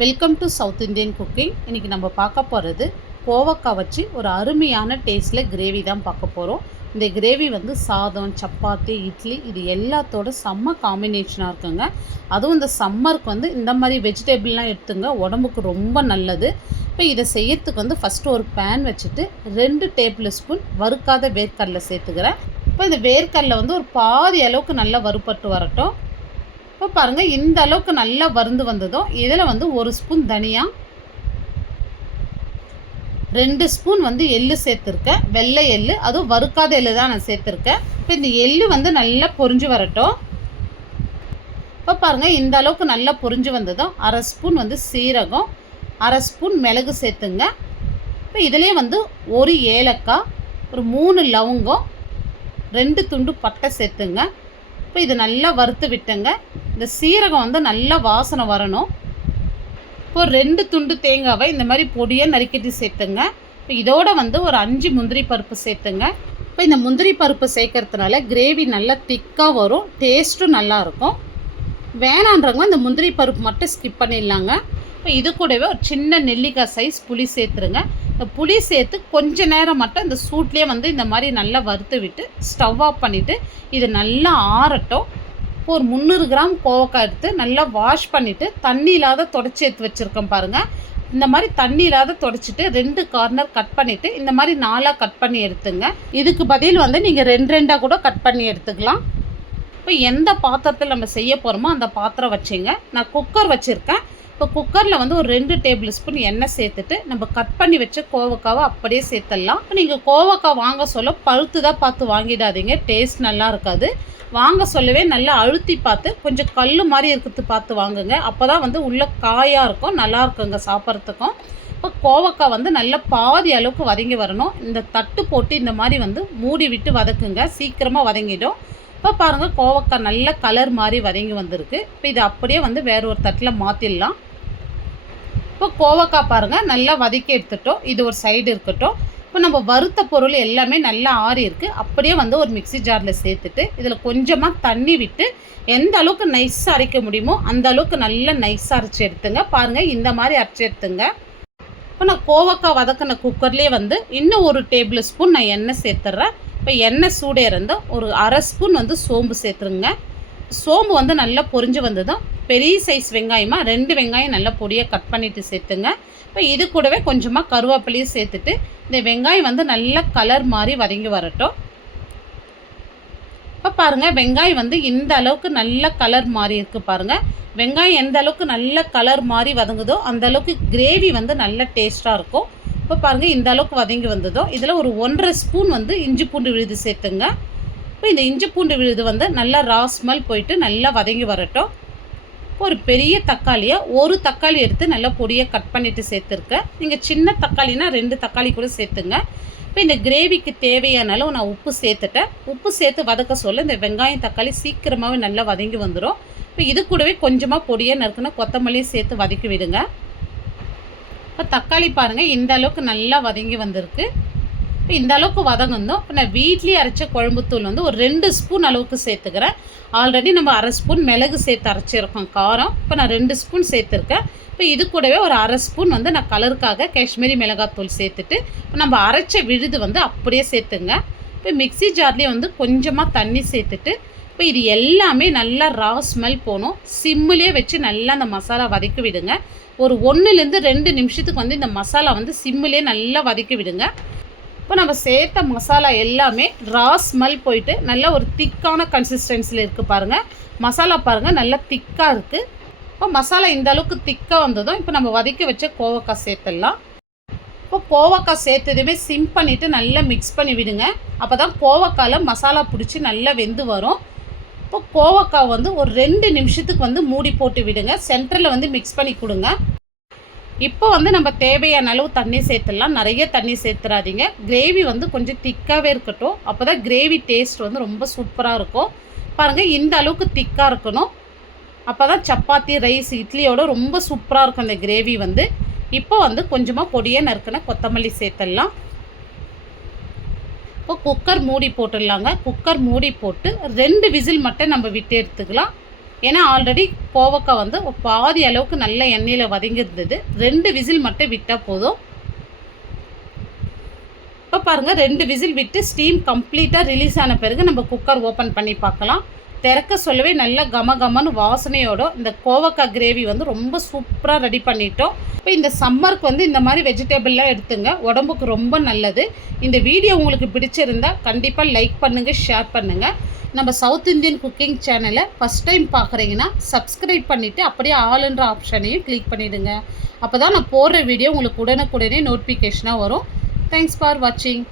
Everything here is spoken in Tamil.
Welcome to south Indian cooking. இன்றைக்கி நம்ம பார்க்க போகிறது கோவக்காய் வச்சு ஒரு அருமையான டேஸ்ட்டில் கிரேவி தான் பார்க்க போகிறோம். இந்த கிரேவி வந்து சாதம், சப்பாத்தி, இட்லி இது எல்லாத்தோட செம்ம காம்பினேஷனாக இருக்குங்க. அதுவும் இந்த சம்மருக்கு வந்து இந்த மாதிரி வெஜிடபிள்லாம் எடுத்துங்க, உடம்புக்கு ரொம்ப நல்லது. இப்போ இதை செய்யறதுக்கு வந்து ஃபஸ்ட்டு ஒரு பேன் வச்சுட்டு 2 டேபிள் ஸ்பூன் வறுக்காத வேர்க்கடலை சேர்த்துக்கிறேன். இப்போ இந்த வேர்க்கடலை வந்து ஒரு பாதி அளவுக்கு நல்லா வறுபட்டு வரட்டும். இப்போ பாருங்கள், இந்த அளவுக்கு நல்லா வறுந்து வந்ததும் இதில் வந்து 1 ஸ்பூன் தனியா, 2 ஸ்பூன் வந்து எள்ளு சேர்த்துருக்கேன். வெள்ளை எள்ளு, அதுவும் வறுக்காத எள்ளு தான் நான் சேர்த்துருக்கேன். இப்போ இந்த எள்ளு வந்து நல்லா பொரிஞ்சு வரட்டும். இப்போ பாருங்கள், இந்த அளவுக்கு நல்லா பொரிஞ்சு வந்ததும் 1/2 ஸ்பூன் வந்து சீரகம், 1/2 ஸ்பூன் மிளகு சேர்த்துங்க. இப்போ இதிலே வந்து 1 ஏலக்காய், ஒரு 3 லவங்கம், 2 துண்டு பட்டை சேர்த்துங்க. இப்போ இது நல்லா வறுத்து விட்டுங்க. இந்த சீரகம் வந்து நல்லா வாசனை வரணும். இப்போ 2 துண்டு தேங்காவை இந்த மாதிரி பொடியாக நறுக்கிட்டு சேர்த்துங்க. இப்போ இதோட வந்து ஒரு 5 முந்திரி பருப்பு சேர்த்துங்க. இப்போ இந்த முந்திரி பருப்பு சேர்க்கறதுனால கிரேவி நல்லா திக்காக வரும், டேஸ்ட்டும் நல்லாயிருக்கும். வேணான்றவங்க இந்த முந்திரி பருப்பு மட்டும் ஸ்கிப் பண்ணிடலாங்க. இப்போ இது கூடவே ஒரு சின்ன நெல்லிக்காய் சைஸ் புளி சேர்த்துருங்க. இந்த புளி சேர்த்து கொஞ்ச நேரம் மட்டும் இந்த சூட்லேயே வந்து இந்த மாதிரி நல்லா வறுத்து விட்டு ஸ்டவ் ஆஃப் பண்ணிவிட்டு இது நல்லா ஆறட்டும். இப்போ ஒரு 300 கிராம் கோவக்காய் எடுத்து நல்லா வாஷ் பண்ணிவிட்டு தண்ணி இல்லாத தொடச்சி எடுத்து வச்சுருக்கேன் பாருங்கள். இந்த மாதிரி தண்ணி இல்லாத தொடச்சிட்டு 2 கார்னர் கட் பண்ணிவிட்டு இந்த மாதிரி 4ஆக கட் பண்ணி எடுத்துங்க. இதுக்கு பதில் வந்து நீங்கள் 2 கூட கட் பண்ணி எடுத்துக்கலாம். இப்போ எந்த பாத்திரத்தில் நம்ம செய்ய போகிறோமோ அந்த பாத்திரம் வச்சுங்க. நான் குக்கர் வச்சுருக்கேன். இப்போ குக்கரில் வந்து ஒரு 2 டேபிள் ஸ்பூன் எண்ணெய் சேர்த்துட்டு நம்ம கட் பண்ணி வச்ச கோவக்காவை அப்படியே சேர்த்துடலாம். இப்போ நீங்கள் கோவக்காய் வாங்க சொல்ல பழுத்து தான் பார்த்து வாங்கிடாதீங்க, டேஸ்ட் நல்லா இருக்காது. வாங்க சொல்லவே நல்லா அழுத்தி பார்த்து கொஞ்சம் கல் மாதிரி இருக்கிறது பார்த்து வாங்குங்க. அப்போ தான் வந்து உள்ள காயாக இருக்கும், நல்லா இருக்குங்க சாப்பிட்றதுக்கும். இப்போ கோவக்காய் வந்து நல்லா பாதி அளவுக்கு வதங்கி வரணும். இந்த தட்டு போட்டு இந்த மாதிரி வந்து மூடி விட்டு வதக்குங்க, சீக்கிரமாக வதங்கிடும். இப்போ பாருங்கள், கோவக்காய் நல்ல கலர் மாதிரி வதங்கி வந்திருக்கு. இப்போ இது அப்படியே வந்து வேற ஒரு தட்டில் மாற்றிடலாம். இப்போ கோவக்காய் பாருங்கள் நல்லா வதக்கி எடுத்துட்டோம். இது ஒரு சைடு இருக்கட்டும். இப்போ நம்ம வறுத்த பொருள் எல்லாமே நல்லா ஆறி இருக்குது. அப்படியே வந்து ஒரு மிக்ஸி ஜாரில் சேர்த்துட்டு இதில் கொஞ்சமாக தண்ணி விட்டு எந்த அளவுக்கு நைஸாக அரைக்க முடியுமோ அந்த அளவுக்கு நல்லா நைஸாக அரைச்சி எடுத்துங்க. பாருங்கள், இந்த மாதிரி அரைச்சி எடுத்துங்க. இப்போ நான் கோவக்காய் வதக்கின குக்கர்லேயே வந்து இன்னும் 1 டேபிள் ஸ்பூன் நான் எண்ணெய் சேர்த்துட்றேன். இப்போ எண்ணெய் சூடே இருந்தால் ஒரு 1/2 ஸ்பூன் வந்து சோம்பு சேர்த்துருங்க. சோம்பு வந்து நல்லா பொரிஞ்சு வந்ததும் பெரிய சைஸ் வெங்காயமாக 2 வெங்காயம் நல்லா பொடியாக கட் பண்ணிவிட்டு சேர்த்துங்க. இப்போ இது கூடவே கொஞ்சமாக கருவேப்பிலையும் சேர்த்துட்டு இந்த வெங்காயம் வந்து நல்லா கலர் மாதிரி வதங்கி வரட்டும். இப்போ பாருங்கள், வெங்காயம் வந்து இந்த அளவுக்கு நல்ல கலர் மாதிரி இருக்குது பாருங்கள். வெங்காயம் எந்த அளவுக்கு நல்ல கலர் மாதிரி வதங்குதோ அந்த அளவுக்கு கிரேவி வந்து நல்ல டேஸ்ட்டாக இருக்கும். இப்போ பாருங்கள், இந்த அளவுக்கு வதங்கி வந்ததோ இதில் ஒரு 1/2 ஸ்பூன் வந்து இஞ்சி பூண்டு விழுது சேர்த்துங்க. இப்போ இந்த இஞ்சி பூண்டு விழுது வந்து நல்லா ராஸ்மல் போயிட்டு நல்லா வதங்கி வரட்டும். ஒரு பெரிய தக்காளியாக 1 தக்காளி எடுத்து நல்லா பொடியாக கட் பண்ணிவிட்டு சேர்த்துருக்கேன். நீங்கள் சின்ன தக்காளினா 2 தக்காளி கூட சேர்த்துங்க. இப்போ இந்த கிரேவிக்கு தேவையான அளவு நான் உப்பு சேர்த்துட்டேன். உப்பு சேர்த்து வதக்க சொல்ல இந்த வெங்காயம் தக்காளி சீக்கிரமாகவே நல்லா வதங்கி வந்துடும். இப்போ இது கூடவே கொஞ்சமாக பொடியாக நறுக்குன்னா கொத்தமல்லியும் சேர்த்து வதக்கி விடுங்க. இப்போ தக்காளி பாருங்கள் இந்த அளவுக்கு நல்லா வதங்கி வந்திருக்கு. இப்போ இந்த அளவுக்கு வதங்கணும். இப்போ நான் வீட்லேயே அரைச்ச குழம்புத்தூள் வந்து ஒரு 2 ஸ்பூன் அளவுக்கு சேர்த்துக்கிறேன். ஆல்ரெடி நம்ம 1/2 ஸ்பூன் மிளகு சேர்த்து அரைச்சிருக்கோம் காரம். இப்போ நான் 2 ஸ்பூன் சேர்த்துருக்கேன். இப்போ இது கூடவே ஒரு 1/2 ஸ்பூன் வந்து நான் கலருக்காக காஷ்மீரி மிளகாத்தூள் சேர்த்துட்டு இப்போ நம்ம அரைச்ச விழுது வந்து அப்படியே சேர்த்துங்க. இப்போ மிக்ஸி ஜார்லேயே வந்து கொஞ்சமாக தண்ணி சேர்த்துட்டு இப்போ இது எல்லாமே நல்லா ரா ஸ்மெல் போகணும். சிம்மிலே வச்சு நல்லா அந்த மசாலா வதக்கி விடுங்க. ஒரு 1லேருந்து 2 நிமிஷத்துக்கு வந்து இந்த மசாலா வந்து சிம்மிலே நல்லா வதக்கி விடுங்க. இப்போ நம்ம சேர்த்த மசாலா எல்லாமே ரா ஸ்மெல் போயிட்டு நல்ல ஒரு திக்கான கன்சிஸ்டன்சியில் இருக்குது பாருங்கள். மசாலா பாருங்கள் நல்லா திக்காக இருக்குது. இப்போ மசாலா இந்த அளவுக்கு திக்காக வந்ததும் இப்போ நம்ம வதக்கி வச்ச கோவக்காய் சேர்த்துடலாம். இப்போ கோவக்காய் சேர்த்ததுமே சிம் பண்ணிவிட்டு நல்லா மிக்ஸ் பண்ணி விடுங்க. அப்போ தான் கோவக்காயில் மசாலா பிடிச்சி நல்லா வெந்து வரும். இப்போ கோவக்காய் வந்து ஒரு 2 நிமிஷத்துக்கு வந்து மூடி போட்டு விடுங்க. சென்டரில் வந்து மிக்ஸ் பண்ணி கொடுங்க. இப்போ வந்து நம்ம தேவையான அளவு தண்ணி சேர்த்துடலாம். நிறைய தண்ணி சேர்த்துறாதீங்க. கிரேவி வந்து கொஞ்சம் திக்காகவே இருக்கட்டும். அப்போ தான் கிரேவி டேஸ்ட் வந்து ரொம்ப சூப்பராக இருக்கும். பாருங்கள், இந்த அளவுக்கு திக்காக இருக்கணும். அப்போ தான் சப்பாத்தி, ரைஸ், இட்லியோட ரொம்ப சூப்பராக இருக்கும் இந்த கிரேவி வந்து. இப்போ வந்து கொஞ்சமாக பொடியாக நறுக்குன கொத்தமல்லி சேர்த்துடலாம். இப்போ குக்கர் மூடி போட்டுடலாங்க. குக்கர் மூடி போட்டு 2 விசில் மட்டும் நம்ம விட்டு எடுத்துக்கலாம். ஏன்னா ஆல்ரெடி கோவக்காய் வந்து பாதி அளவுக்கு நல்ல எண்ணெயில் வதங்கியிருந்தது. 2 விசில் மட்டும் விட்டால் போதும். இப்போ பாருங்கள் 2 விசில் விட்டு ஸ்டீம் கம்ப்ளீட்டாக ரிலீஸ் ஆன பிறகு நம்ம குக்கர் ஓப்பன் பண்ணி பார்க்கலாம். திறக்க சொல்லவே நல்ல கமன்னு வாசனையோட இந்த கோவக்காய் கிரேவி வந்து ரொம்ப சூப்பராக ரெடி பண்ணிட்டோம். இப்போ இந்த சம்மருக்கு வந்து இந்த மாதிரி வெஜிடபிள்லாம் எடுத்துங்க, உடம்புக்கு ரொம்ப நல்லது. இந்த வீடியோ உங்களுக்கு பிடிச்சிருந்தா கண்டிப்பாக லைக் பண்ணுங்கள், ஷேர் பண்ணுங்கள். நம்ம சவுத் இந்தியன் குக்கிங் சேனலை ஃபஸ்ட் டைம் பார்க்குறீங்கன்னா சப்ஸ்கிரைப் பண்ணிவிட்டு அப்படியே ஆளுன்ற ஆப்ஷனையும் கிளிக் பண்ணிவிடுங்க. அப்போ தான் நான் போடுற வீடியோ உங்களுக்கு உடனுக்குடனே நோட்டிஃபிகேஷனாக வரும். தேங்க்ஸ் ஃபார் வாட்சிங்.